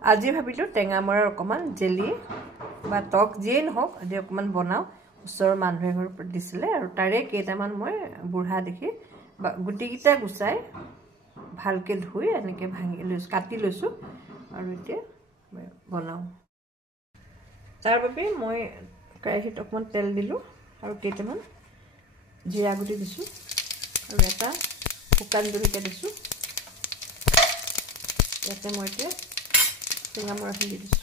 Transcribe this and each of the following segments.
আজি ভাবিলোঁ টেঙামৰাৰ অকণমান জেলি বা টক যিয়েই নহওক আজি অকণমান বনাওঁ। ওচৰৰ মানুহ এঘৰৰ পৰা দিছিলে আৰু তাৰে কেইটামান মই বুঢ়া দেখি বা গুটিকেইটা গুচাই ভালকৈ ধুই এনেকৈ ভাঙি লৈছোঁ, কাটি লৈছোঁ আৰু এতিয়া বনাওঁ। তাৰ বাবে মই কেৰাহীত অকণমান তেল দিলোঁ আৰু কেইটামান জিৰা গুটি দিছোঁ আৰু এটা শুকান জলকীয়া দিছোঁ। ইয়াতে মই এতিয়া টেঙামৰাখিনি দি দিছোঁ।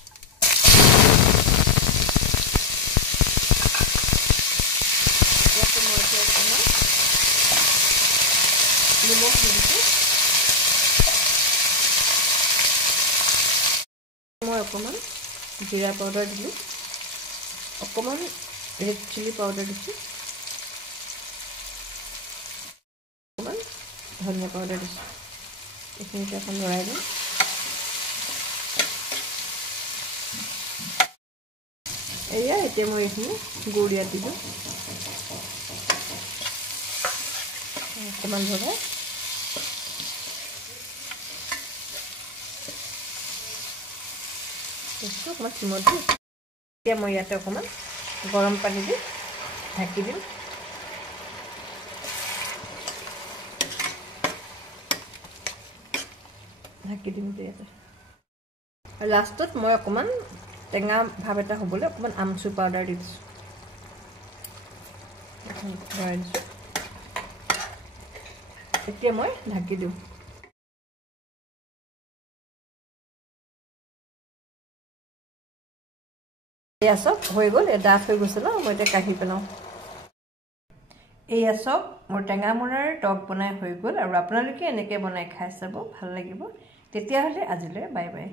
ইয়াতে মই এতিয়া অকণমান নিমখ দি দিছোঁ। মই অকণমান জিৰা পাউডাৰ দিলোঁ, অকণমান ৰেড চিলি পাউডাৰ দিছোঁ, অকণমান ধনিয়া পাউডাৰ দিছোঁ। এইখিনিতে অকণ লৰাই দিওঁ। এয়া এতিয়া মই এইখিনি গুড় ইয়াত দিলোঁ, অকণমান ভৰাই অকণমান চিমত দিওঁ। এতিয়া মই ইয়াতে অকণমান গৰম পানী দি ঢাকি দিম। ঢাকি দিম ইয়াতে। আৰু লাষ্টত মই অকণমান টেঙা ভাৱ এটা হ'বলৈ অকণমান আমচুৰ পাউডাৰ দি দিছোঁ, ভৰাই দিছোঁ। এতিয়া মই ঢাকি দিওঁ। এয়া চব হৈ গ'ল, ডাঠ হৈ গৈছে ন, মই এতিয়া কাঢ়ি পেলাওঁ। এয়া চব মোৰ টেঙামৰাৰ টক বনাই হৈ গ'ল আৰু আপোনালোকে এনেকৈ বনাই খাই চাব, ভাল লাগিব। তেতিয়াহ'লে আজিলৈ বাই বাই।